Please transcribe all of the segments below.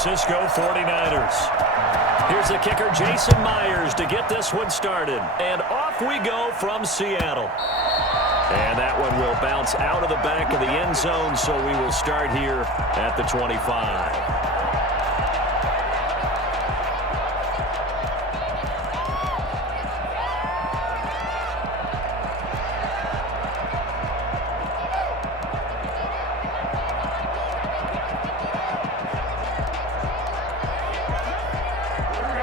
Francisco 49ers. Here's the kicker, Jason Myers, to get this one started. And off we go from Seattle. And that one will bounce out of the back of the end zone, so we will start here at the 25.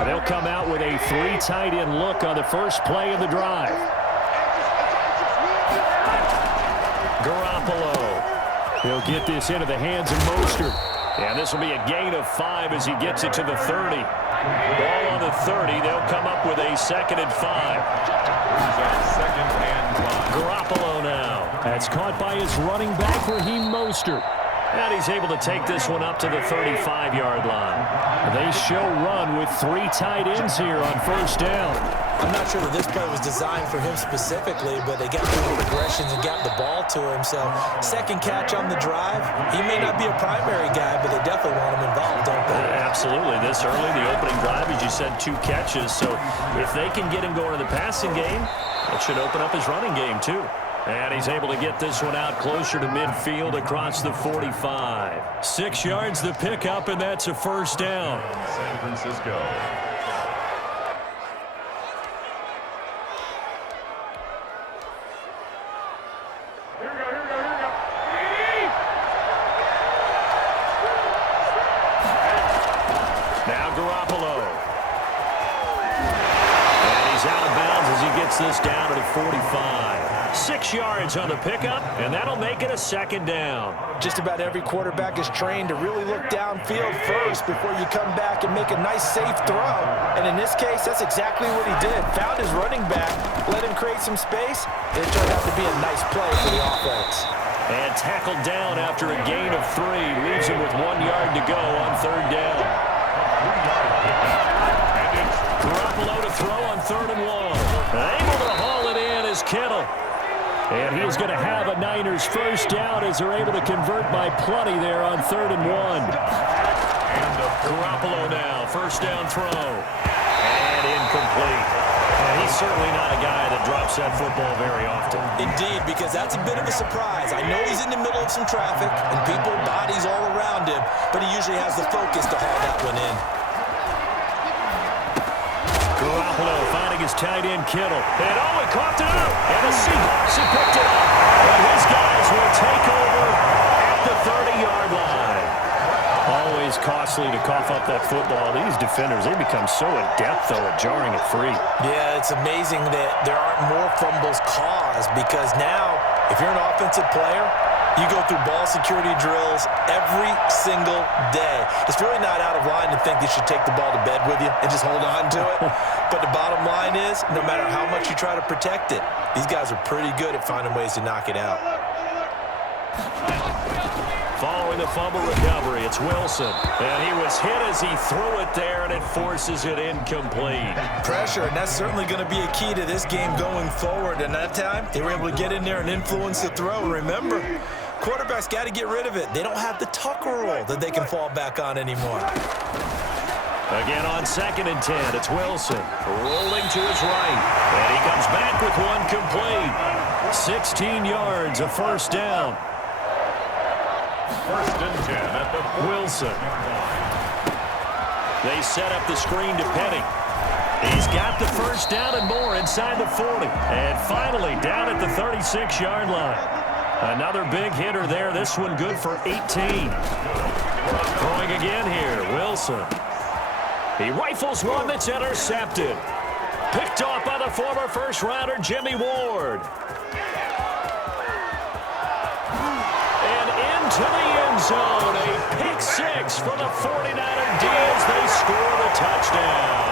They'll come out with a 3 tight end look on the first play of the drive. Garoppolo. He'll get this into the hands of Mostert. And this will be a gain of 5 as he gets it to the 30. Ball on the 30. They'll come up with a 2nd and 5. Garoppolo now. That's caught by his running back, Raheem Mostert. And he's able to take this one up to the 35-yard line. They show run with 3 tight ends here on first down. I'm not sure that this play was designed for him specifically, but they got through the progressions and got the ball to him. So, second catch on the drive. He may not be a primary guy, but they definitely want him involved, don't they? Absolutely. This early, the opening drive, as you said, 2 catches. So, if they can get him going in the passing game, it should open up his running game, too. And he's able to get this one out closer to midfield across the 45. 6 yards the pickup, and that's a first down. San Francisco. Now Garoppolo. And he's out of bounds as he gets this down to the 45. 6 yards on the pickup, and that'll make it a 2nd down. Just about every quarterback is trained to really look downfield first before you come back and make a nice, safe throw. And in this case, that's exactly what he did. Found his running back, let him create some space. It turned out to be a nice play for the offense. And tackled down after a gain of 3. Leaves him with 1 yard to go on 3rd down. Garoppolo to throw on 3rd and 1. Able to haul it in is Kittle. And he is going to have a Niners first down as they're able to convert by plenty there on 3rd and 1. Garoppolo now, first down throw. And incomplete. And he's certainly not a guy that drops that football very often. Indeed, because that's a bit of a surprise. I know he's in the middle of some traffic and people, bodies all around him, but he usually has the focus to haul that one in. Garoppolo finding his tight end, Kittle. And oh, he coughed it up. And the Seahawks have picked it up. And his guys will take over at the 30-yard line. Always costly to cough up that football. These defenders, they become so adept, though, at jarring it free. Yeah, it's amazing that there aren't more fumbles caused because now, if you're an offensive player, you go through ball security drills every single day. It's really not out of line to think you should take the ball to bed with you and just hold on to it. But the bottom line is, no matter how much you try to protect it, these guys are pretty good at finding ways to knock it out. Following the fumble recovery, it's Wilson. And he was hit as he threw it there, and it forces it incomplete. Pressure, and that's certainly going to be a key to this game going forward. And that time, they were able to get in there and influence the throw. Remember, quarterbacks got to get rid of it. They don't have the Tucker rule that they can fall back on anymore. Again on 2nd and 10, it's Wilson rolling to his right. And he comes back with one complete. 16 yards, a first down. 1st and 10 at the 40. Wilson. They set up the screen to Penny. He's got the first down and more inside the 40. And finally down at the 36-yard line. Another big hitter there. This one good for 18. Throwing again here, Wilson. He rifles one that's intercepted. Picked off by the former first-rounder Jimmy Ward. And into the end zone. A pick 6 for the 49er D as they score the touchdown.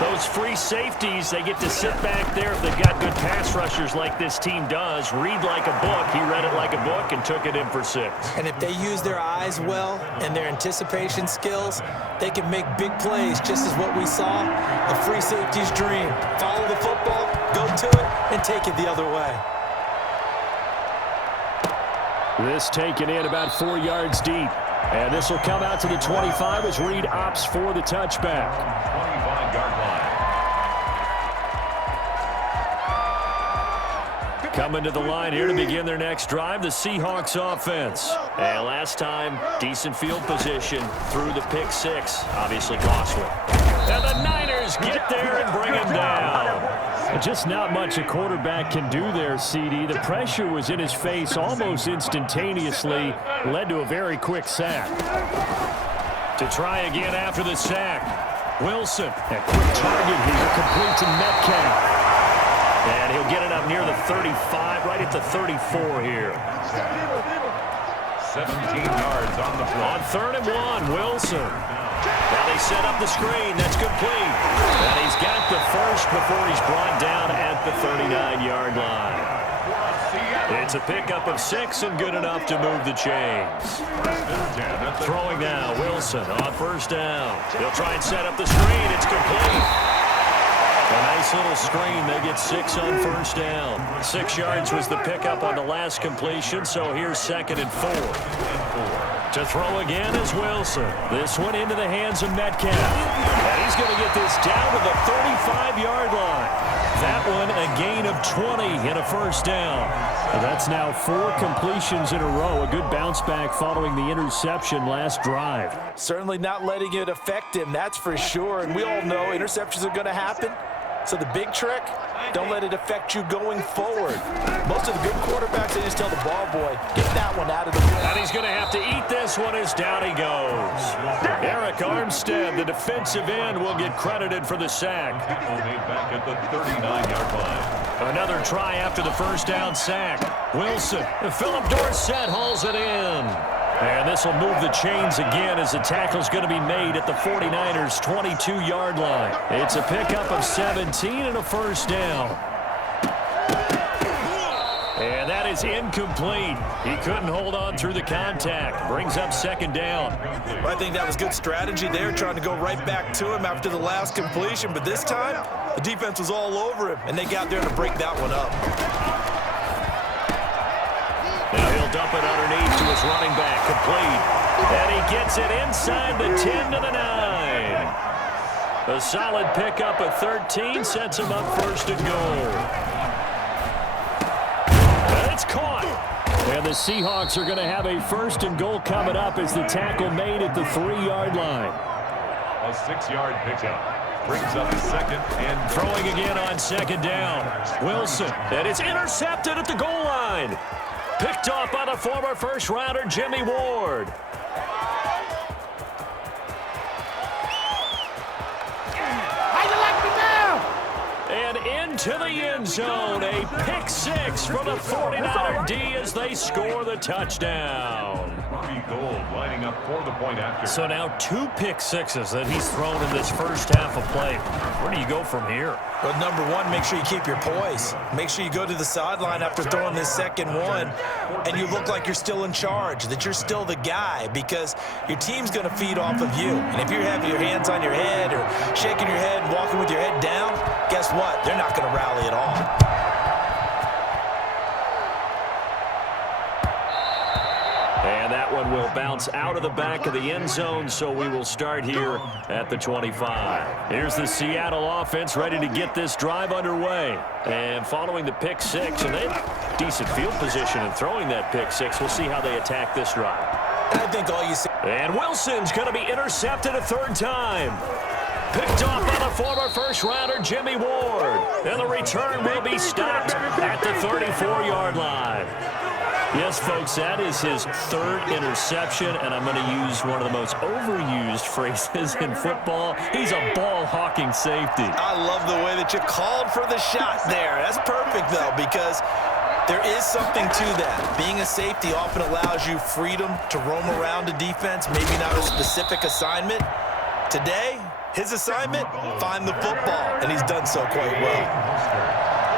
Those free safeties, they get to sit back there if they've got good pass rushers like this team does. Read like a book. He read it like a book and took it in for 6. And if they use their eyes well and their anticipation skills, they can make big plays, just as what we saw. A free safety's dream. Follow the football, go to it, and take it the other way. This taken in about 4 yards deep. And this will come out to the 25 as Reed opts for the touchback. 25-yard line. Coming to the line here to begin their next drive, the Seahawks offense. And last time, decent field position through the pick six. Obviously costly. And the Niners get there and bring him down. Just not much a quarterback can do there, CD. The pressure was in his face almost instantaneously. Led to a very quick sack. To try again after the sack. Wilson, a quick target here, complete to Metcalf. And he'll get it up near the 35, right at the 34 here. 17 yards on the play. On 3rd and 1, Wilson. Now they set up the screen. That's complete. And he's got the first before he's brought down at the 39-yard line. It's a pickup of 6 and good enough to move the chains. Throwing now, Wilson on 1st down. He'll try and set up the screen. It's complete. A nice little screen. They get 6 on 1st down. 6 yards was the pickup on the last completion, so here's 2nd and 4. To throw again is Wilson. This one into the hands of Metcalf. And he's going to get this down to the 35-yard line. That one a gain of 20 and a 1st down. And that's now 4 completions in a row. A good bounce back following the interception last drive. Certainly not letting it affect him, that's for sure. And we all know interceptions are going to happen. So the big trick, don't let it affect you going forward. Most of the good quarterbacks, they just tell the ball boy, get that one out of the way. And he's going to have to eat this one as down he goes. Eric Armstead, the defensive end, will get credited for the sack. Made back at the 39-yard line. Another try after the 1st down sack. Wilson, Philip Dorsett hauls it in. And this will move the chains again as the tackle's going to be made at the 49ers' 22-yard line. It's a pickup of 17 and a 1st down. And that is incomplete. He couldn't hold on through the contact. Brings up 2nd down. I think that was good strategy there, trying to go right back to him after the last completion. But this time, the defense was all over him, and they got there to break that one up. Now he'll dump it underneath to his running back, complete. And he gets it inside the 10 to the 9. A solid pickup of 13 sets him up 1st and goal. And it's caught. And the Seahawks are going to have a 1st and goal coming up as the tackle made at the 3-yard line. A 6-yard pickup. Brings up 2nd and throwing again on 2nd down. Wilson, and it's intercepted at the goal line. Picked off by the former 1st-rounder, Jimmy Ward. And into the end zone, a pick 6 for the 49er D as they score the touchdown. Gold lining up for the point after. So now 2 pick sixes that he's thrown in this first half of play. Where do you go from here? Well, number one, make sure you keep your poise. Make sure you go to the sideline after throwing this 2nd one, and you look like you're still in charge, that you're still the guy, because your team's going to feed off of you. And if you're having your hands on your head or shaking your head and walking with your head down, guess what? They're not going to rally at all. And that one will bounce out of the back of the end zone, so we will start here at the 25. Here's the Seattle offense ready to get this drive underway. And following the pick 6, and they have decent field position in throwing that pick 6. We'll see how they attack this drive. I think all you see. And Wilson's going to be intercepted a 3rd time. Picked off by the former 1st-rounder, Jimmy Ward. And the return will be stopped at the 34-yard line. Yes, folks, that is his 3rd interception, and I'm going to use one of the most overused phrases in football. He's a ball-hawking safety. I love the way that you called for the shot there. That's perfect, though, because there is something to that. Being a safety often allows you freedom to roam around the defense, maybe not a specific assignment. Today, his assignment, find the football, and he's done so quite well.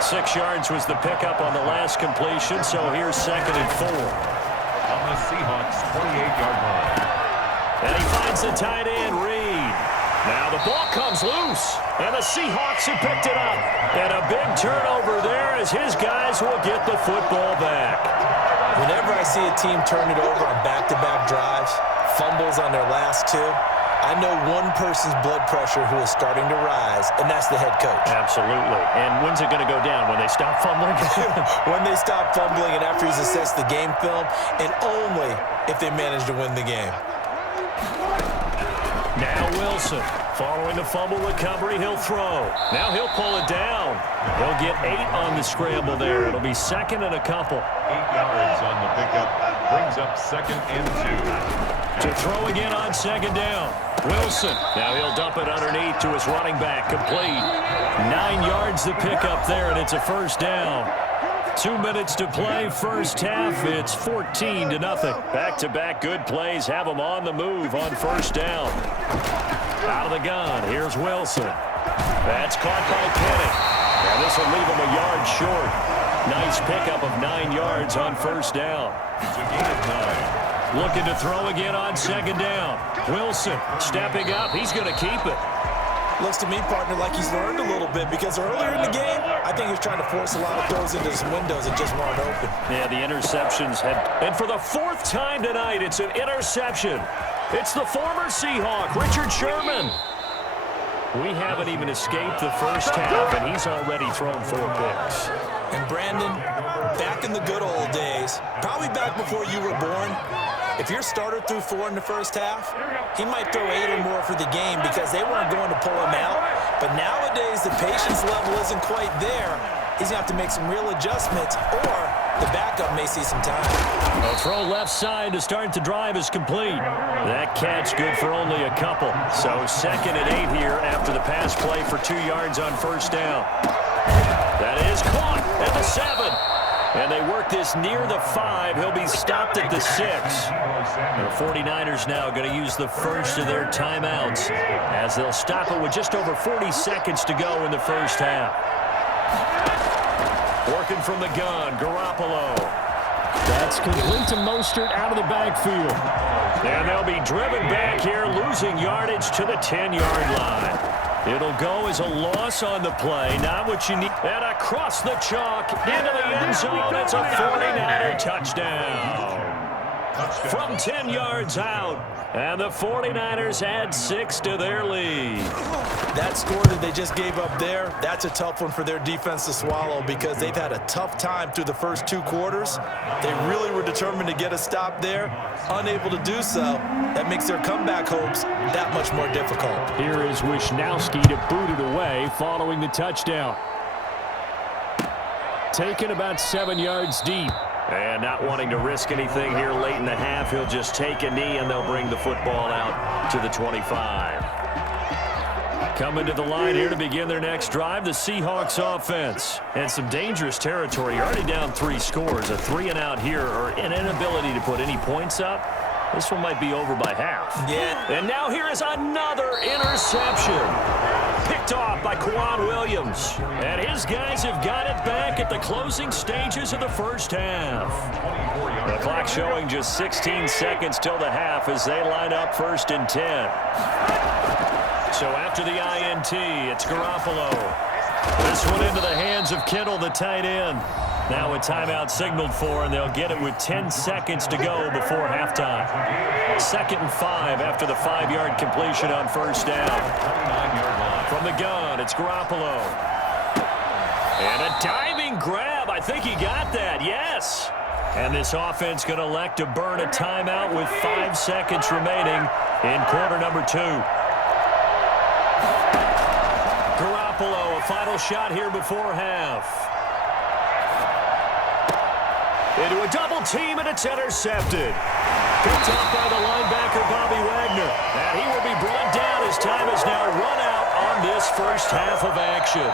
6 yards was the pickup on the last completion, so here's 2nd and 4. On the Seahawks' 28-yard line. And he finds the tight end, Reed. Now the ball comes loose, and the Seahawks have picked it up. And a big turnover there as his guys will get the football back. Whenever I see a team turn it over on back-to-back drives, fumbles on their last two, I know one person's blood pressure who is starting to rise, and that's the head coach. Absolutely. And when's it going to go down? When they stop fumbling? When they stop fumbling and after he's assessed the game film, and only if they manage to win the game. Now Wilson. Following the fumble recovery, he'll throw. Now he'll pull it down. He'll get 8 on the scramble there. It'll be second and a couple. 8 yards on the pickup. Brings up 2nd and 2. To throw again on 2nd down. Wilson. Now he'll dump it underneath to his running back. Complete. 9 yards the pickup there, and it's a first down. 2 minutes to play, first half. It's 14-0. Back-to-back good plays have them on the move on first down. Out of the gun, here's Wilson. That's caught by Penny. Now this will leave him a yard short. Nice pickup of 9 yards on first down. It's a gain of 9. Looking to throw again on 2nd down. Wilson stepping up. He's going to keep it. Looks to me, partner, like he's learned a little bit because earlier in the game, I think he was trying to force a lot of throws into his windows that just weren't open. Yeah, the interceptions had... And for the 4th time tonight, it's an interception. It's the former Seahawk, Richard Sherman. We haven't even escaped the first half, and he's already thrown 4 picks. And Brandon, back in the good old days, probably back before you were born, if your starter threw 4 in the first half, he might throw 8 or more for the game because they weren't going to pull him out. But nowadays, the patience level isn't quite there. He's going to have to make some real adjustments, or the backup may see some time. A throw left side to start the drive is complete. That catch good for only a couple. So 2nd and 8 here after the pass play for 2 yards on first down. That is caught at the 7. And they work this near the 5. He'll be stopped at the 6. And the 49ers now going to use the first of their timeouts as they'll stop it with just over 40 seconds to go in the first half. Working from the gun, Garoppolo. That's complete to Mostert out of the backfield. And they'll be driven back here, losing yardage to the 10-yard line. It'll go as a loss on the play, not what you need. And across the chalk, into the end zone, it's a 49er touchdown. From 10 yards out, and the 49ers add 6 to their lead. That score that they just gave up there, that's a tough one for their defense to swallow because they've had a tough time through the first 2 quarters. They really were determined to get a stop there, unable to do so. That makes their comeback hopes that much more difficult. Here is Wisnowski to boot it away following the touchdown. Taken about 7 yards deep. And not wanting to risk anything here late in the half, he'll just take a knee and they'll bring the football out to the 25. Coming to the line here to begin their next drive, the Seahawks offense. And some dangerous territory. You're already down 3 scores. A 3-and-out here or an inability to put any points up. This one might be over by half. Yeah. And now here is another interception. Picked off by Kwan Williams. And his guys have got it back at the closing stages of the first half. The clock showing just 16 seconds till the half as they line up 1st and 10. So after the INT, it's Garoppolo. This one into the hands of Kittle, the tight end. Now a timeout signaled for, and they'll get it with 10 seconds to go before halftime. 2nd and 5 after the 5-yard completion on first down. From the gun, it's Garoppolo. And a diving grab. I think he got that, yes. And this offense going to elect to burn a timeout with 5 seconds remaining in quarter number 2. Garoppolo, a final shot here before half. Into a double team, and it's intercepted. Picked up by the linebacker, Bobby Wagner. And he will be brought down as time is now run out on this first half of action.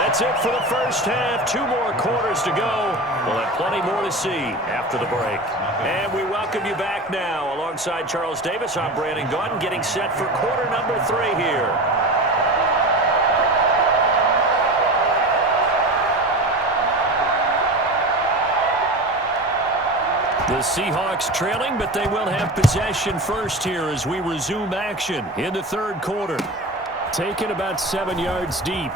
That's it for the first half. 2 more quarters to go. We'll have plenty more to see after the break. And we welcome you back now. Alongside Charles Davis, I'm Brandon Gaudin, getting set for quarter number 3 here. The Seahawks trailing, but they will have possession first here as we resume action in the 3rd quarter. Taken about 7 yards deep.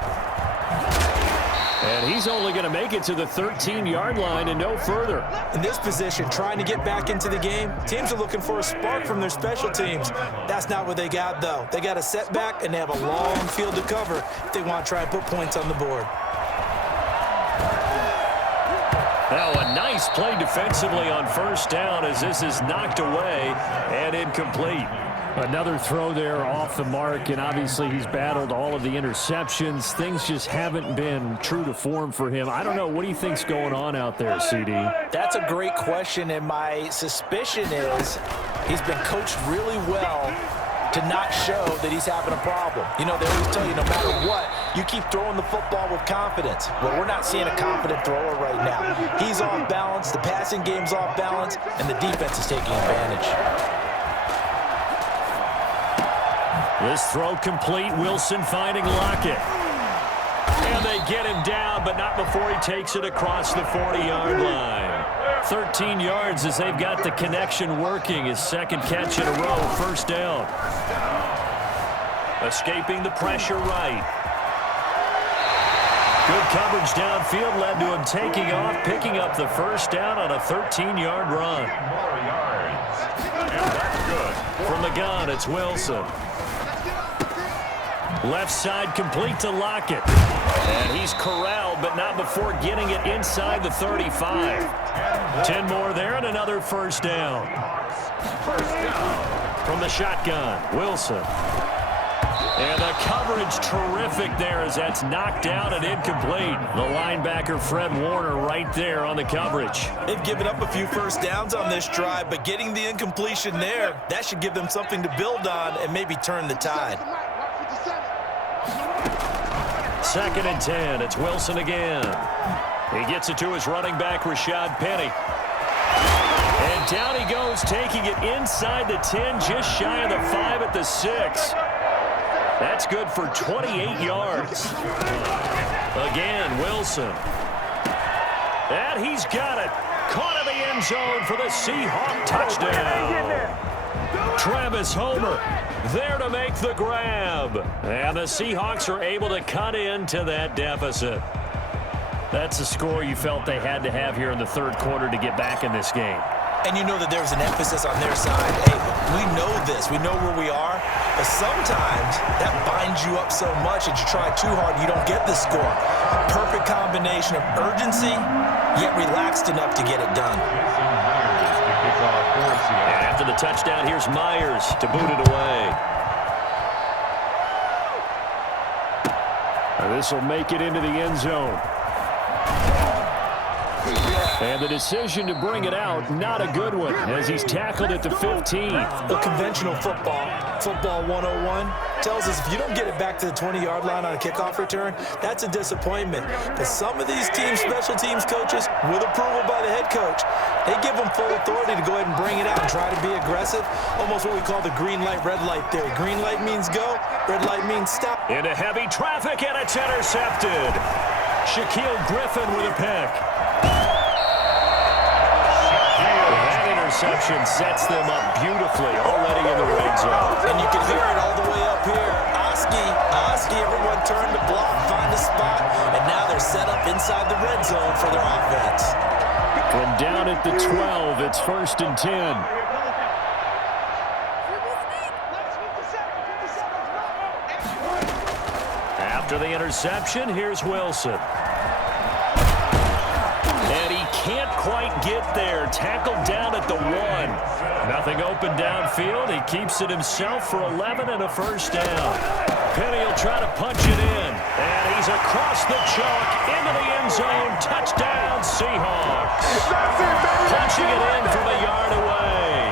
And he's only going to make it to the 13-yard line and no further. In this position, trying to get back into the game, teams are looking for a spark from their special teams. That's not what they got, though. They got a setback, and they have a long field to cover if they want to try and put points on the board. Now a nice play defensively on first down as this is knocked away and incomplete. Another throw there off the mark, and obviously he's battled all of the interceptions. Things just haven't been true to form for him. I don't know. What do you think's going on out there, CD? That's a great question, and my suspicion is he's been coached really well to not show that he's having a problem. You know, they always tell you no matter what, you keep throwing the football with confidence. Well, we're not seeing a confident thrower right now. He's off balance, the passing game's off balance, and the defense is taking advantage. This throw complete. Wilson finding Lockett. And they get him down, but not before he takes it across the 40-yard line. 13 yards as they've got the connection working. His second catch in a row, first down. Escaping the pressure right. Good coverage downfield led to him taking off, picking up the first down on a 13-yard run. And that's good. From the gun, it's Wilson. Left side complete to Lockett. And he's corralled, but not before getting it inside the 35. 10 more there and another first down. From the shotgun, Wilson. And the coverage terrific there as that's knocked down and incomplete. The linebacker, Fred Warner, right there on the coverage. They've given up a few first downs on this drive, but getting the incompletion there, that should give them something to build on and maybe turn the tide. 2nd and 10. It's Wilson again. He gets it to his running back, Rashad Penny. And down he goes, taking it inside the 10, just shy of the 5 at the 6. That's good for 28 yards. Again, Wilson. And he's got it. Caught in the end zone for the Seahawk touchdown. Travis Homer there to make the grab. And the Seahawks are able to cut into that deficit. That's a score you felt they had to have here in the third quarter to get back in this game. And you know that there's an emphasis on their side. Hey, we know this. We know where we are. But sometimes that binds you up so much that you try too hard and you don't get the score. A perfect combination of urgency, yet relaxed enough to get it done. And after the touchdown, here's Myers to boot it away. This will make it into the end zone. And the decision to bring it out, not a good one, as he's tackled at the 15. The conventional football 101, tells us if you don't get it back to the 20-yard line on a kickoff return, that's a disappointment. But some of these teams, special teams coaches, with approval by the head coach, they give them full authority to go ahead and bring it out and try to be aggressive, almost what we call the green light, red light theory. Green light means go, red light means stop. Into heavy traffic, and it's intercepted. Shaquille Griffin with a pick. Interception sets them up beautifully already in the red zone. And you can hear it all the way up here. Oski, everyone turned to block, find a spot, and now they're set up inside the red zone for their offense. From down at the 12, it's 1st and 10. After the interception, here's Wilson. And he can't quite get there. Tackled down at the 1. Nothing open downfield. He keeps it himself for 11 and a first down. Penny will try to punch it in. And he's across the chalk into the end zone. Touchdown, Seahawks. Punching it in from a yard away.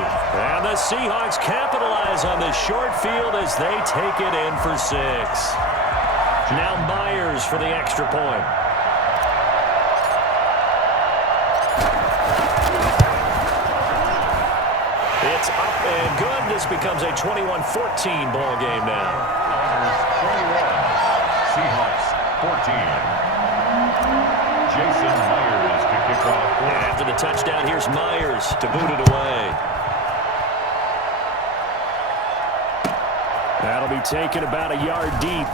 And the Seahawks capitalize on this short field as they take it in for 6. Now Myers for the extra point. It's up and good. This becomes a 21-14 ball game now. 21, Seahawks 14. Jason Myers to kick off. And after the touchdown, here's Myers to boot it away. That'll be taken about a yard deep.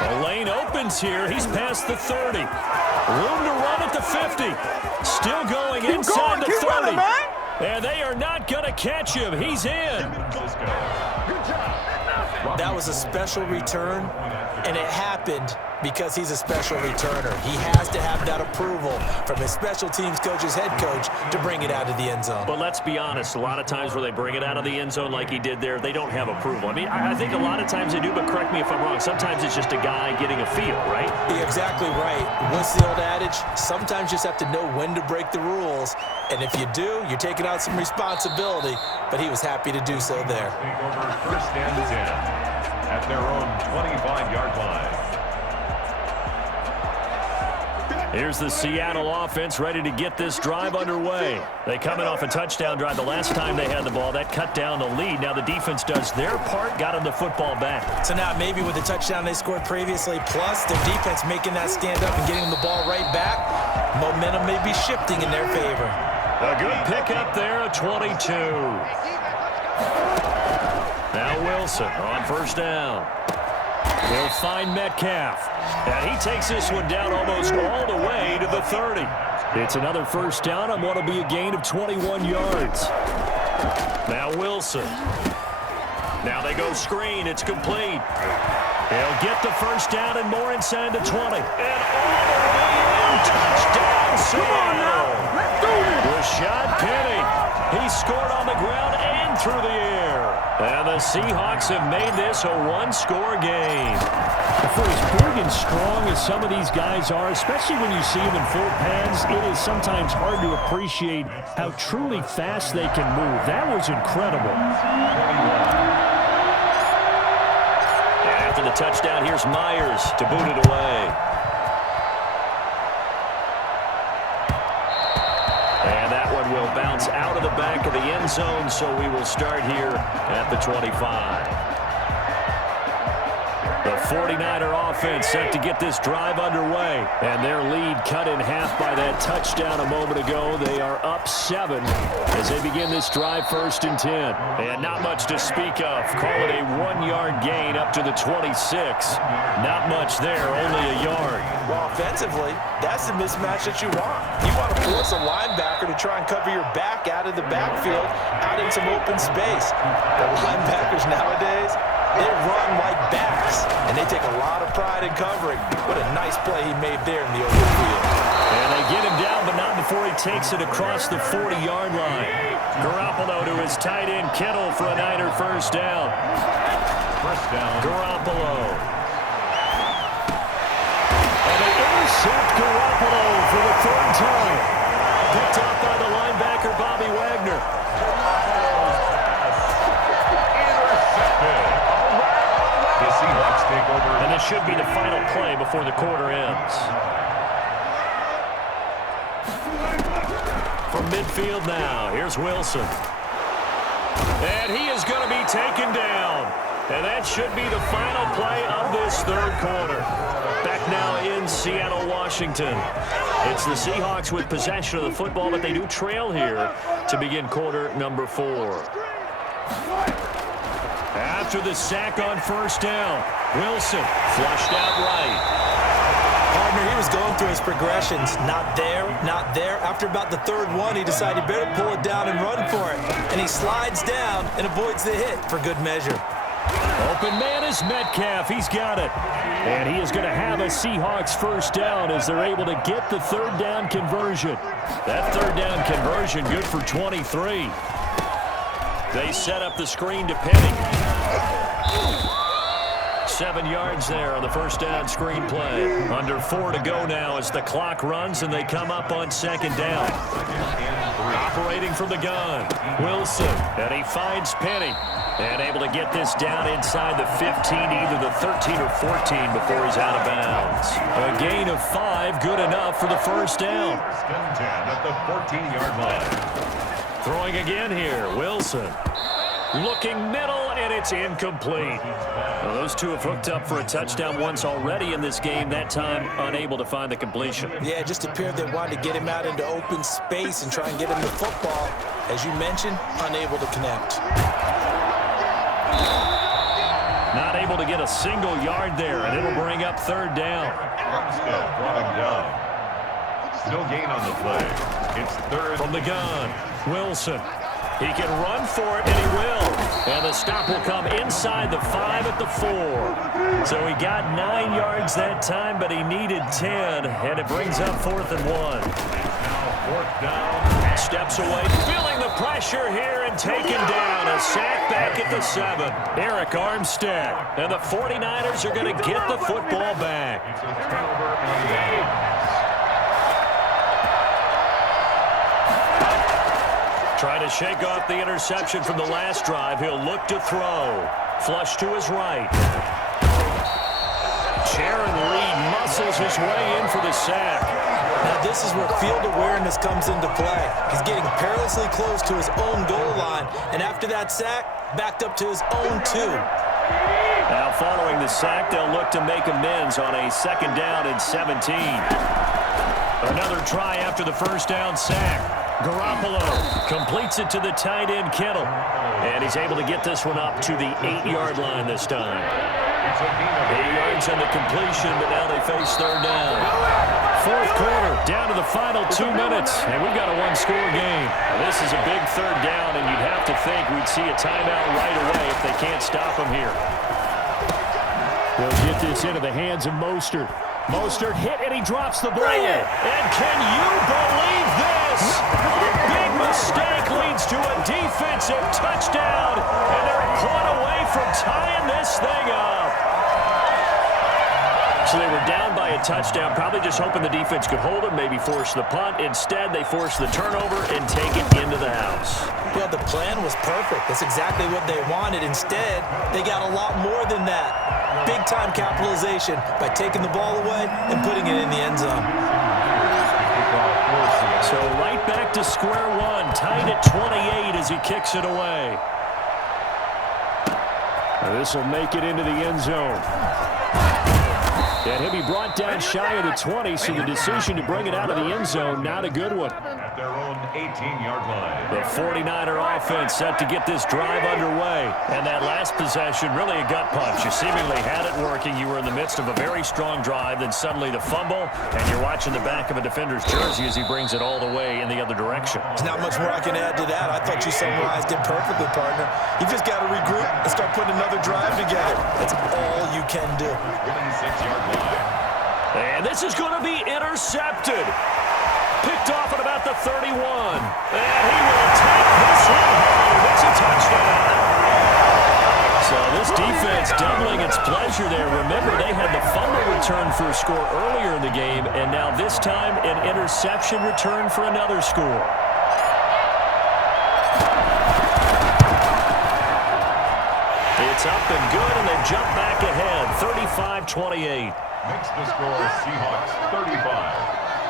The lane opens here. He's past the 30. Room to run at the 50. Still going inside the 30. And they are not going to catch him. He's in. That was a special return, and it happened because he's a special returner. He has to have that approval from his special teams coach's head coach to bring it out of the end zone. But let's be honest, a lot of times where they bring it out of the end zone like he did there, they don't have approval. I mean, I think a lot of times they do, but correct me if I'm wrong. Sometimes it's just a guy getting a feel, right? You're exactly right. What's the old adage? Sometimes you just have to know when to break the rules, and if you do, you're taking out some responsibility, but he was happy to do so there. Take over first and 10 at their own 25-yard line. Here's the Seattle offense ready to get this drive underway. They coming off a touchdown drive the last time they had the ball. That cut down the lead. Now the defense does their part, got them the football back. So now maybe with the touchdown they scored previously, plus their defense making that stand up and getting the ball right back, momentum may be shifting in their favor. A good pickup there, a 22. Now Wilson on first down. He'll find Metcalf. And he takes this one down almost all the way to the 30. It's another first down on what will be a gain of 21 yards. Now Wilson. Now they go screen. It's complete. He'll get the first down and more inside the 20. And all the way in. Touchdown, Seattle. Rashad Penny. He scored on the ground and through the air. And the Seahawks have made this a one-score game. For as big and strong as some of these guys are, especially when you see them in full pads, it is sometimes hard to appreciate how truly fast they can move. That was incredible. And after the touchdown, here's Myers to boot it away. And that one will bounce out of the back of the end zone, so we will start here at the 25. The 49er offense set to get this drive underway. And their lead cut in half by that touchdown a moment ago. They are up 7 as they begin this drive first and 10. And not much to speak of. Call it a 1-yard gain up to the 26. Not much there, only a yard. Well, offensively, that's the mismatch that you want. You want to force a linebacker to try and cover your back out of the backfield, out in some open space. The linebackers nowadays, they run like backs, and they take a lot of pride in covering. What a nice play he made there in the open field. And they get him down, but not before he takes it across the 40-yard line. Garoppolo to his tight end, Kittle, for a Niner first down. First down. Garoppolo. And they intercept Garoppolo for the third time. Picked up by the linebacker, Bobby Wagner. The Seahawks take over. And this should be the final play before the quarter ends. From midfield now, here's Wilson. And he is going to be taken down. And that should be the final play of this third quarter. Back now in Seattle, Washington. It's the Seahawks with possession of the football, but they do trail here to begin quarter number 4. After the sack on first down, Wilson flushed out right. Partner, he was going through his progressions. Not there, not there. After about the third one, he decided he better pull it down and run for it. And he slides down and avoids the hit for good measure. Open man is Metcalf. He's got it. And he is going to have a Seahawks first down as they're able to get the third down conversion. That third down conversion good for 23. They set up the screen to Penny. 7 yards there on the first down screen play. Under 4 to go now as the clock runs and they come up on second down. Operating from the gun, Wilson, and he finds Penny. And able to get this down inside the 15, either the 13 or 14 before he's out of bounds. A gain of 5, good enough for the first down. First and 10 at the 14-yard line. Throwing again here, Wilson. Looking middle, and it's incomplete. Well, those two have hooked up for a touchdown once already in this game, that time unable to find the completion. Yeah, it just appeared they wanted to get him out into open space and try and get him the football. As you mentioned, unable to connect. Not able to get a single yard there, and it'll bring up third down. Armstead brought him down. No gain on the play. It's third. From the gun, Wilson. He can run for it, and he will. And the stop will come inside the 5 at the 4. So he got 9 yards that time, but he needed 10, and it brings up 4th and 1. Now 4th down. Steps away, feeling the pressure here and taken down. A sack back at the 7. Eric Armstead. And the 49ers are going to get the football back. It's a turnover on down. Trying to shake off the interception from the last drive. He'll look to throw. Flush to his right. Jaron Reed muscles his way in for the sack. Now this is where field awareness comes into play. He's getting perilously close to his own goal line. And after that sack, backed up to his own 2. Now following the sack, they'll look to make amends on a 2nd down and 17. Another try after the first down sack. Garoppolo completes it to the tight end, Kittle. And he's able to get this one up to the 8-yard line this time. 8 yards on the completion, but now they face third down. 4th quarter, down to the final 2 minutes, and we've got a 1-score game. Now, this is a big third down, and you'd have to think we'd see a timeout right away if they can't stop him here. They'll get this into the hands of Mostert. Mostert hit, and he drops the ball. And can you believe this? A big mistake leads to a defensive touchdown, and they're a point away from tying this thing up. So they were down by a touchdown, probably just hoping the defense could hold them, maybe force the punt. Instead, they force the turnover and take it into the house. Well, the plan was perfect. That's exactly what they wanted. Instead, they got a lot more than that. Big-time capitalization by taking the ball away and putting it in the end zone. So right back to square one, tied at 28 as he kicks it away. This will make it into the end zone. And he'll be brought down shy of the 20, so the decision to bring it out of the end zone, not a good one. At their own 18-yard line. The 49er offense set to get this drive underway. And that last possession, really a gut punch. You seemingly had it working. You were in the midst of a very strong drive, then suddenly the fumble, and you're watching the back of a defender's jersey as he brings it all the way in the other direction. There's not much more I can add to that. I thought you summarized it perfectly, partner. You just got to regroup and start putting another drive together. That's all you can do. 26-yard line. And this is going to be intercepted. Picked off at about the 31. And he will take this one home. It's a touchdown. So this defense doubling its pleasure there. Remember, they had the fumble return for a score earlier in the game, and now this time an interception return for another score. It's up and good, and they jump back ahead, 35-28. Makes the score Seahawks 35,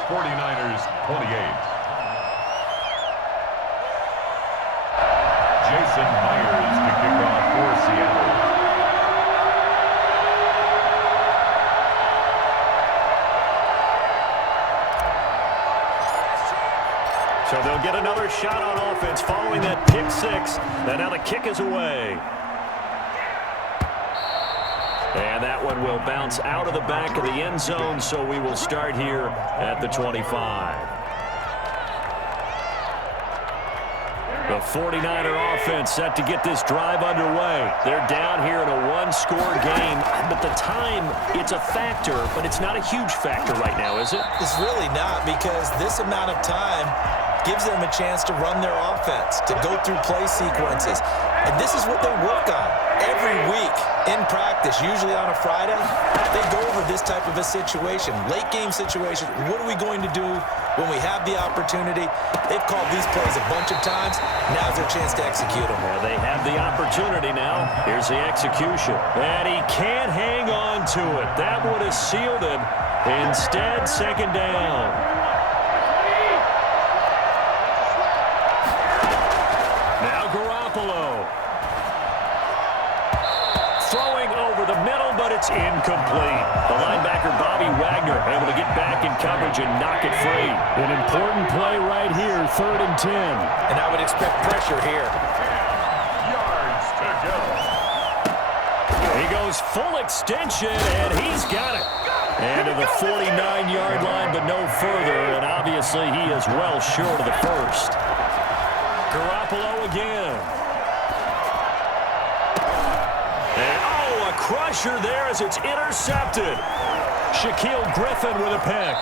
49ers 28. Jason Myers to kick off for Seattle. So they'll get another shot on offense following that pick six. And now the kick is away. And that one will bounce out of the back of the end zone, so we will start here at the 25. The 49er offense set to get this drive underway. They're down here in a one-score game, but the time, it's a factor, but it's not a huge factor right now, is it? It's really not, because this amount of time gives them a chance to run their offense, to go through play sequences. And this is what they work on every week in practice, usually on a Friday. They go over this type of a situation, late game situation. What are we going to do when we have the opportunity? They've called these plays a bunch of times. Now's their chance to execute them. Well, they have the opportunity now. Here's the execution. And he can't hang on to it. That would have sealed him. Instead, second down. Throwing over the middle, but it's incomplete. The linebacker, Bobby Wagner, able to get back in coverage and knock it free. An important play right here, 3rd and 10. And I would expect pressure here. 10 yards to go. He goes full extension, and he's got it. And to the 49-yard line, but no further, and obviously he is well short of the first. Garoppolo again. And, oh, a crusher there as it's intercepted. Shaquille Griffin with a pick.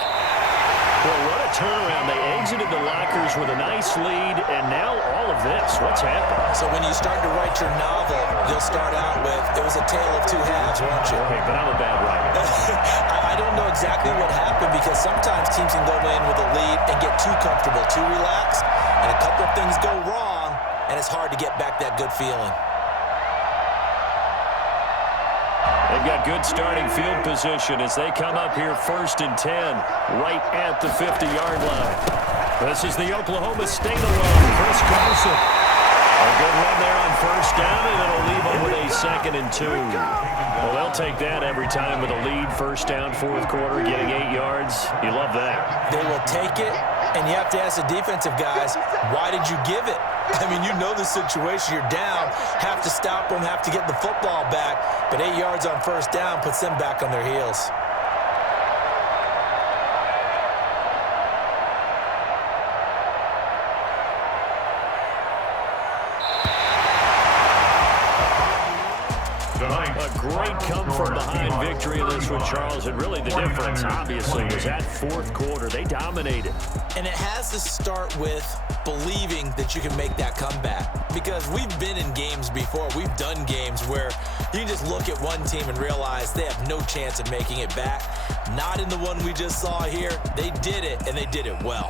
Well, what a turnaround. They exited the lockers with a nice lead, and now all of this. What's happened? So when you start to write your novel, you'll start out with, it was a tale of two halves, won't you? Okay, but I'm a bad writer. I don't know exactly what happened because sometimes teams can go in with a lead and get too comfortable, too relaxed, and a couple of things go wrong, and it's hard to get back that good feeling. They've got good starting field position as they come up here 1st and 10, right at the 50-yard line. This is the Oklahoma State alone. Chris Carson. A good run there on 1st down, and it'll leave them with a 2nd and 2. Well, they'll take that every time with a lead, 1st down, 4th quarter, getting 8 yards. You love that. They will take it, and you have to ask the defensive guys, why did you give it? I mean, you know the situation. You're down, have to stop them, have to get the football back, but 8 yards on 1st down puts them back on their heels. A great come-from-behind victory in this one, Charles, and really the difference, obviously, was that 4th quarter. They dominated. And it has to start with believing that you can make that comeback. Because we've been in games before. We've done games where you can just look at one team and realize they have no chance of making it back. Not in the one we just saw here. They did it, and they did it well.